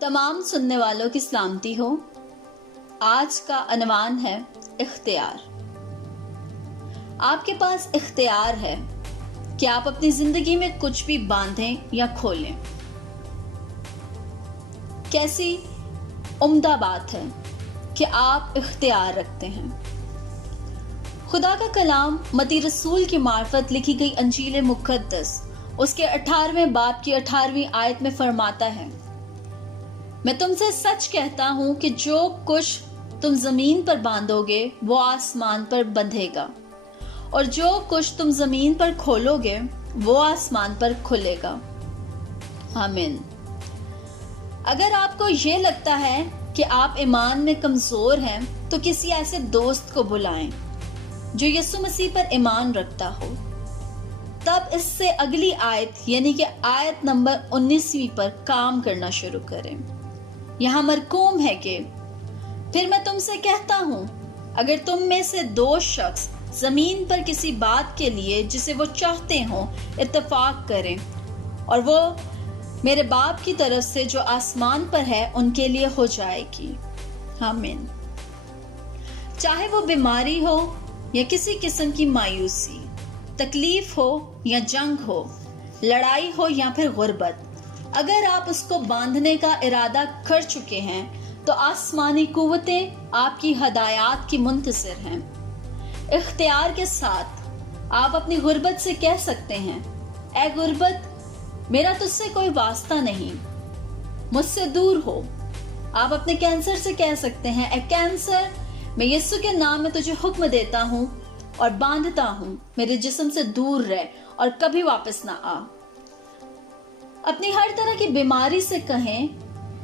तमाम सुनने वालों की सलामती हो। आज का अनवान है इख्तियार। आपके पास इख्तियार है कि आप अपनी जिंदगी में कुछ भी बांधें या खोलें। कैसी उम्दा बात है कि आप इख्तियार रखते हैं। खुदा का कलाम मती रसूल की मार्फत लिखी गई अंजील मुक़द्दस उसके 18वें बाब की 18वीं आयत में फरमाता है, मैं तुमसे सच कहता हूं कि जो कुछ तुम जमीन पर बांधोगे वो आसमान पर बंधेगा, और जो कुछ तुम जमीन पर खोलोगे वो आसमान पर खुलेगा। आमीन। अगर आपको ये लगता है कि आप ईमान में कमजोर हैं तो किसी ऐसे दोस्त को बुलाएं जो यीशु मसीह पर ईमान रखता हो। तब इससे अगली आयत यानी कि आयत नंबर 19वीं पर काम करना शुरू करें। यहाँ मरकूम है कि फिर मैं तुमसे कहता हूं, अगर तुम में से दो शख्स जमीन पर किसी बात के लिए जिसे वो चाहते हो इत्तेफाक करें, और वो मेरे बाप की तरफ से जो आसमान पर है उनके लिए हो जाएगी। आमीन। चाहे वो बीमारी हो या किसी किस्म की मायूसी, तकलीफ हो या जंग हो, लड़ाई हो या फिर गुर्बत, अगर आप उसको बांधने का इरादा कर चुके हैं तो आसमानी कुव्वतें आपकी हदायत की मुंतज़िर हैं। इख्तियार के साथ आप अपनी गुर्बत से कह सकते हैं, ऐ गुर्बत, मेरा तुझसे कोई वास्ता नहीं, मुझसे दूर हो। आप अपने कैंसर से कह सकते हैं, ऐ कैंसर, मैं यीशु के नाम में तुझे हुक्म देता हूं और बांधता हूं, मेरे जिस्म से दूर रह और कभी वापस ना आ। अपनी हर तरह की बीमारी से कहें,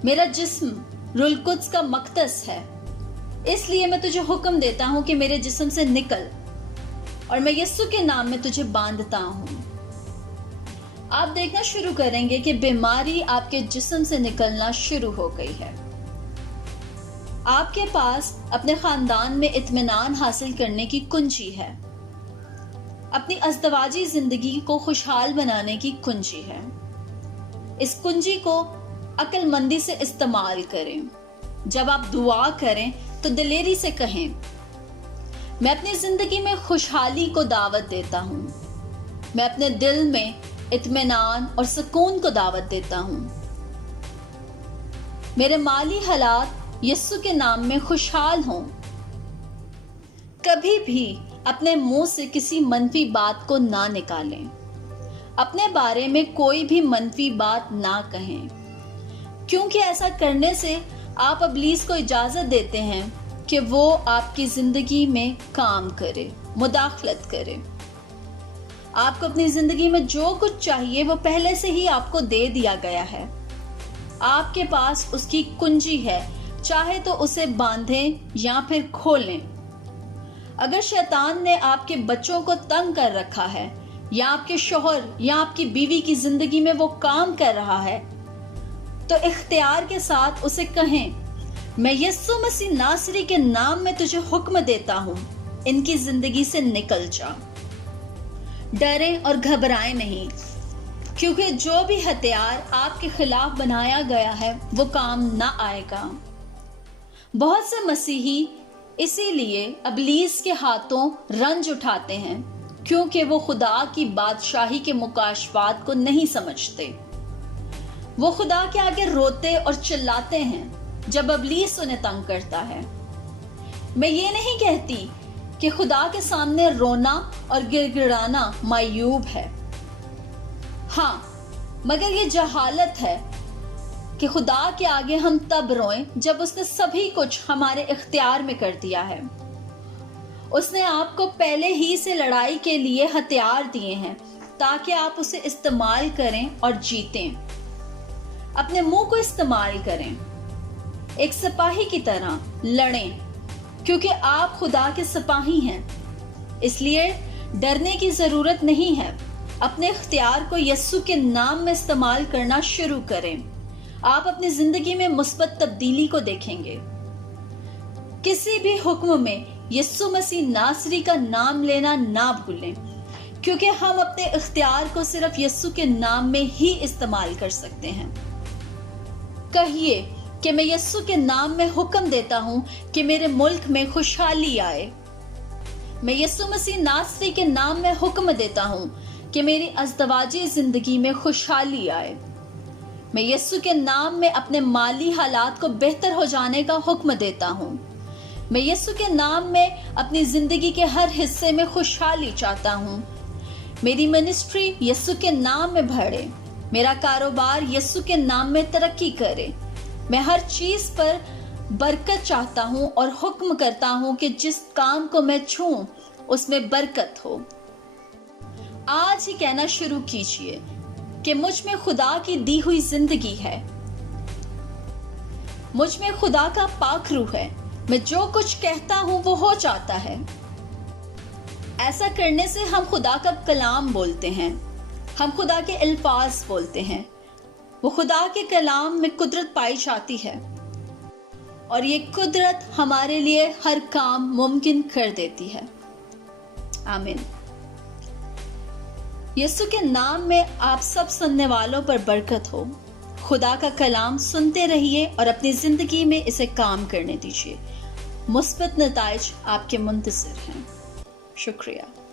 मेरा जिस्म रूहुल कुद्स का मक़दस है, इसलिए मैं तुझे हुक्म देता हूं कि मेरे जिस्म से निकल, और मैं यीशु के नाम में तुझे बांधता हूं। आप देखना शुरू करेंगे कि बीमारी आपके जिस्म से निकलना शुरू हो गई है। आपके पास अपने खानदान में इत्मीनान हासिल करने की कुंजी है। अपनी अज़दवाजी जिंदगी को खुशहाल बनाने की कुंजी है। इस कुंजी को अक्लमंदी से इस्तेमाल करें। जब आप दुआ करें तो दिलेरी से कहें, मैं अपनी जिंदगी में खुशहाली को दावत देता हूं। मैं अपने दिल में इत्मीनान और सुकून को दावत देता हूं। मेरे माली हालात यीशु के नाम में खुशहाल हों। कभी भी अपने मुंह से किसी मनफी बात को ना निकालें। अपने बारे में कोई भी मनफी बात ना कहें, क्योंकि ऐसा करने से आप इब्लीस को इजाजत देते हैं कि वो आपकी जिंदगी में काम करे, मुदाखलत करे। आपको अपनी जिंदगी में जो कुछ चाहिए वो पहले से ही आपको दे दिया गया है। आपके पास उसकी कुंजी है, चाहे तो उसे बांधें या फिर खोलें। अगर शैतान ने आपके बच्चों को तंग कर रखा है, या आपके शौहर या आपकी बीवी की जिंदगी में वो काम कर रहा है, तो इख्तियार के साथ उसे कहें, मैं यीशु मसीह नासरी के नाम में तुझे हुक्म देता हूं, इनकी जिंदगी से निकल जा। डरें और घबराएं नहीं, क्योंकि जो भी हथियार आपके खिलाफ बनाया गया है वो काम ना आएगा। बहुत से मसीही इसीलिए इब्लीस के हाथों रंज उठाते हैं, क्योंकि वो खुदा की बादशाही के मुकाशफात को नहीं समझते। वो खुदा के आगे रोते और चिल्लाते हैं जब इब्लीस उन्हें तंग करता है। मैं ये नहीं कहती कि खुदा के सामने रोना और गिड़गिड़ाना मायूब है। हाँ, मगर ये जहालत है कि खुदा के आगे हम तब रोएं जब उसने सभी कुछ हमारे इख्तियार में कर दिया है। उसने आपको पहले ही से लड़ाई के लिए हथियार दिए हैं ताकि आप उसे इस्तेमाल करें और जीतें। अपने मुंह को इस्तेमाल करें, एक सिपाही की तरह लड़ें, क्योंकि आप खुदा के सिपाही हैं। इसलिए डरने की जरूरत नहीं है। अपने इख्तियार को यीशु के नाम में इस्तेमाल करना शुरू करें। आप अपनी जिंदगी में मुस्बत तब्दीली को देखेंगे। किसी भी हुक्म में यीशु मसीह नासरी का नाम लेना ना भूलें, क्योंकि हम अपने इख्तियार को सिर्फ यीशु के नाम में ही इस्तेमाल कर सकते हैं। کہیے کہ میں یسوع کے نام میں حکم دیتا ہوں کہ میرے ملک میں خوشحالی آئے۔ میں یسوع مسیح ناصری کے نام میں حکم دیتا ہوں کہ میری ازدواجی زندگی میں خوشحالی آئے۔ میں یسوع کے نام میں اپنے مالی حالات کو بہتر ہو جانے کا حکم دیتا ہوں۔ میں یسوع کے نام میں اپنی زندگی کے ہر حصے میں خوشحالی چاہتا ہوں۔ میری منسٹری یسوع کے نام میں بڑھے، میرا کاروبار یسوع کے نام میں ترقی کرے۔ میں ہر چیز پر برکت چاہتا ہوں اور حکم کرتا ہوں کہ جس کام کو میں چھوں اس میں برکت ہو۔ آج ہی کہنا شروع کیجیے کہ مجھ میں خدا کی دی ہوئی زندگی ہے، مجھ میں خدا کا پاک روح ہے، میں جو کچھ کہتا ہوں وہ ہو جاتا ہے۔ ایسا کرنے سے ہم خدا کا کلام بولتے ہیں، ہم خدا کے الفاظ بولتے ہیں، وہ خدا کے کلام میں قدرت پائی جاتی ہے اور یہ قدرت ہمارے لیے ہر کام ممکن کر دیتی ہے۔ آمین۔ یسوع کے نام میں آپ سب سننے والوں پر برکت ہو۔ خدا کا کلام سنتے رہیے اور اپنی زندگی میں اسے کام کرنے دیجیے۔ مثبت نتائج آپ کے منتظر ہیں۔ شکریہ۔